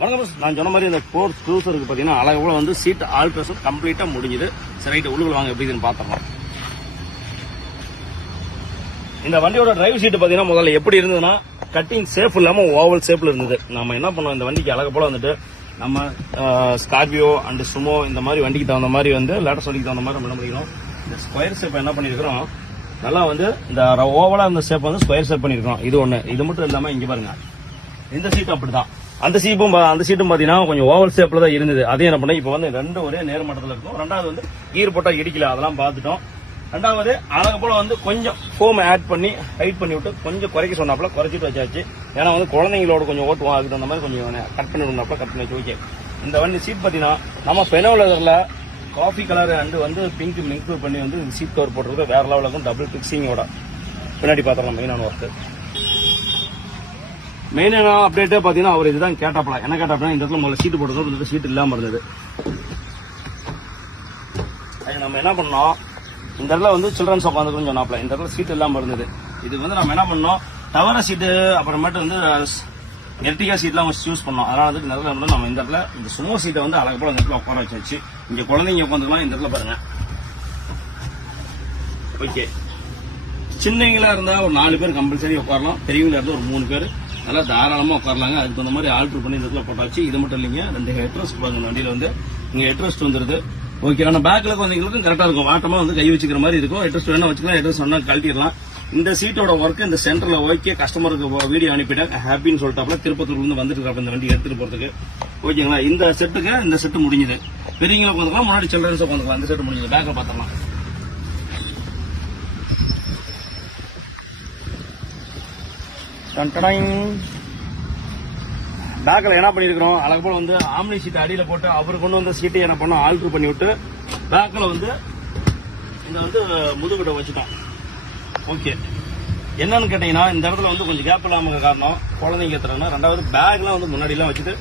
வணக்கம். நான் சொன்ன மாதிரி இந்த ஸ்போர்ட்ஸ் க்ரூசருக்கு பார்த்தீங்கன்னா அளவுல வந்து சீட் ஆல்ட்ரேஷன் கம்ப்ளீட்டாக முடிஞ்சுது. சரி, ரைட்டு உள்ளுக்குள்ள வாங்க எப்படின்னு பார்த்துக்கலாம். இந்த வண்டியோட டிரைவ் சீட்டு பார்த்தீங்கன்னா முதல்ல எப்படி இருந்ததுன்னா கட்டிங் சேஃப் இல்லாமல் ஓவல் ஷேப்பில் இருந்தது. நம்ம என்ன பண்ணோம், இந்த வண்டிக்கு அழகு போல வந்துட்டு நம்ம ஸ்கார்பியோ அண்ட் சுமோ இந்த மாதிரி வண்டிக்கு தகுந்த மாதிரி வந்து லேட்டஸ்ட் வண்டிக்கு தகுந்த மாதிரி நம்ம என்ன பண்ணிக்கிறோம், இந்த ஸ்கொயர் ஷேப் என்ன பண்ணியிருக்கிறோம், நல்லா வந்து இந்த ஓவலா இந்த ஷேப் வந்து ஸ்கொயர் ஷேப் பண்ணியிருக்கோம். இது ஒன்று. இது மட்டும் இல்லாமல் இங்கே பாருங்க, இந்த சீட்டும் அப்படிதான். அந்த சீட்டும் பார்த்தீங்கன்னா கொஞ்சம் ஓவல் ஷேப்ல தான் இருந்தது. அதே என்ன பண்ண இப்போ வந்து ரெண்டும் ஒரே நேர்மட்டத்தில் இருக்கும். ரெண்டாவது வந்து கீர் போட்டா இடிக்கல, அதெல்லாம் பார்த்துட்டோம். ரெண்டாவது அழகு போல வந்து கொஞ்சம் ஃபோம் ஆட் பண்ணி ஹைட் பண்ணி விட்டு கொஞ்சம் குறைக்க சொன்னாப்புல குறைச்சிட்டு வச்சாச்சு. ஏன்னா வந்து குழந்தைங்களோட கொஞ்சம் ஓட்டுவோம், அதுக்கு தகுந்த மாதிரி கொஞ்சம் கட் பண்ணி விடனாப்புல கட் பண்ணி வச்சு. ஓகே, இந்த வண்டி சீட் பார்த்தீங்கன்னா நம்ம பெனோ லெதர்ல காஃபி கலர் அண்ட் வந்து பிங்க் மிக்ஸ் பண்ணி வந்து சீட் கவர் போட்டுருக்கு. வேற லெவலில் இருக்கும். டபுள் பிக்சிங்கோட பின்னாடி பார்த்துக்கலாம். மெயினான ஒர்க்கு, மெயினான அப்டேட்டே பார்த்தீங்கன்னா அவர் இதுதான் கேட்டாப்ல. என்ன கேட்டாப்னா, இந்த இடத்துல முதல்ல சீட்டு போட்டதோ இந்த சீட் இல்லாமல் இருந்தது. அது நம்ம என்ன பண்ணோம், இந்த இடத்துல வந்து சில்ட்ரன்ஸ் உட்காந்துக்கணும்னு சொன்னாப்ல. இந்த இடத்துல சீட் இல்லாமல் இருந்தது. இது வந்து நம்ம என்ன பண்ணோம், டவர சீட்டு அப்புறமேட்டு வந்து எர்டிகா சீட்லாம் யூஸ் பண்ணோம். அதனால வந்து இந்த இடத்துல நம்ம இந்த இடத்துல இந்த சுமோ சீட்டை வந்து அழகு போல இந்த இடத்துல உட்கார வச்சாச்சு. இங்க குழந்தைங்க உட்காந்துக்கலாம். இந்த இடத்துல பாருங்க. ஓகே, சின்னங்களா இருந்தா ஒரு 4 பேர் கம்பல்சரி உட்காரலாம். பெரியவங்களா இருந்தா ஒரு 3 பேர் நல்லா தாராளமா உட்காரலாங்க. அதுக்கு தகுந்த மாதிரி ஆல்டர் பண்ணி இந்த இடத்துல போட்டாச்சு. இது மட்டும் இல்லைங்க, 2 ஹெட்ரெஸ்ட் பாருங்க. வண்டியில வந்து இங்க ஹெட்ரெஸ்ட் வந்துருது. ஓகே, ஆனா பேக்ல குழந்தைங்களுக்கும் கரெக்டா இருக்கும். வாட்டமா வந்து கை வச்சுக்கிற மாதிரி இருக்கும். ஹெட்ரெஸ்ட் வேணா வச்சுக்கலாம், ஹெட்ரெஸ்ட் வேணா கழட்டிடலாம். இந்த சீட்டோட ஒர்க் இந்த சென்டர்ல ஓகே. கஸ்டமருக்கு வீடியோ அனுப்பிட்டேன், ஹாப்பின்னு சொல்லிட்டாப்ல. திருப்பத்தூர்ல இருந்து வந்துட்டு இருக்காப்ல இந்த வண்டி எடுத்துட்டு போறதுக்கு. ஓகேங்களா, இந்த செட்டு முடிஞ்சது. பெரியவங்களை உட்காந்துக்கலாம், முன்னாடி சில்ட்ரன்ஸ் உட்காந்துக்கலாம். இந்த செட்டு முடிஞ்சது. பேக்ல பாத்திரலாம். பேக்கில் என்ன பண்ணிருக்கிறோம், அழகு போல வந்து ஆம்னி சீட் அடியில போட்டு அவர் கொண்டு வந்த சீட்டை என்ன பண்ணோம், ஆல்டர் பண்ணி விட்டு பேக்கில் வந்து இந்த வந்து முதுகிட்ட வச்சுட்டோம். ஓகே, என்னன்னு கேட்டீங்கன்னா இந்த இடத்துல வந்து கொஞ்சம் கேப் இல்லாம காரணம் குழந்தைங்க ஏத்துறாங்கன்னா. ரெண்டாவது பேக்லாம் வந்து முன்னாடி எல்லாம் வச்சுட்டு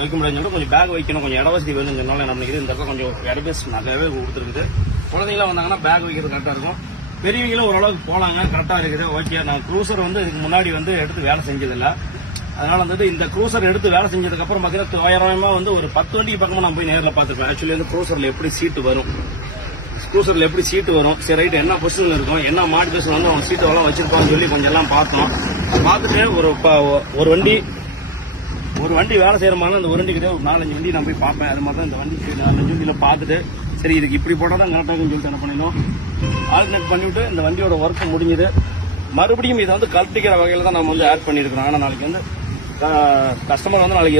வைக்க முடியாது. கொஞ்சம் பேக் வைக்கணும், கொஞ்சம் இட வசதி வேணும். என்ன பண்ணிக்குது, இந்த இடத்துல கொஞ்சம் இடபேஸ் நிறையவே கொடுத்துருக்குது. குழந்தைங்களாம் வந்தாங்கன்னா பேக் வைக்கிறது கரெக்டா இருக்கும். பெரியவங்களும் ஓரளவுக்கு போலாங்க, கரெக்டா இருக்குது. ஓகே, நான் க்ரூசர் வந்து இதுக்கு முன்னாடி வந்து எடுத்து வேலை செஞ்சதில்லை. அதனால வந்துட்டு இந்த க்ரூசர் எடுத்து வேலை செஞ்சதுக்கு அப்புறம் பாத்தீங்கன்னா தோராயமா வந்து ஒரு 10 வண்டிக்கு பக்கமா நான் போய் நேரில் பார்த்துருப்பேன். ஆக்சுவலி வந்து க்ரூசர்ல எப்படி சீட்டு வரும், சரி ரைட் என்ன பொசிஷன் இருக்கும், என்ன மாடிஃபிகேஷன் வந்து அவங்க சீட்டு எல்லாம் வச்சிருப்பாங்கன்னு சொல்லி கொஞ்சம் எல்லாம் பார்த்தோம். பார்த்துட்டு ஒரு வண்டி வேலை செய்யறமான அந்த ஒரு வண்டி கிட்ட ஒரு 4-5 வண்டி நான் போய் பார்ப்பேன். அது மாதிரி தான் இந்த வண்டி 4-5 வண்டியில பார்த்துட்டு சரி இதுக்கு இப்படி போட்டால் தான் கரெக்டாக சொல்லிட்டு என்ன பண்ணிடணும், ஆல்டர்னேட் பண்ணிவிட்டு இந்த வண்டியோட ஒர்க் முடிஞ்சுது. மறுபடியும் இதை வந்து கல்பிக்கிற வகையில தான் நம்ம வந்து ஆட் பண்ணியிருக்கிறோம். ஆனால் நாளைக்கு வந்து கஸ்டமர் வந்து நாளைக்கு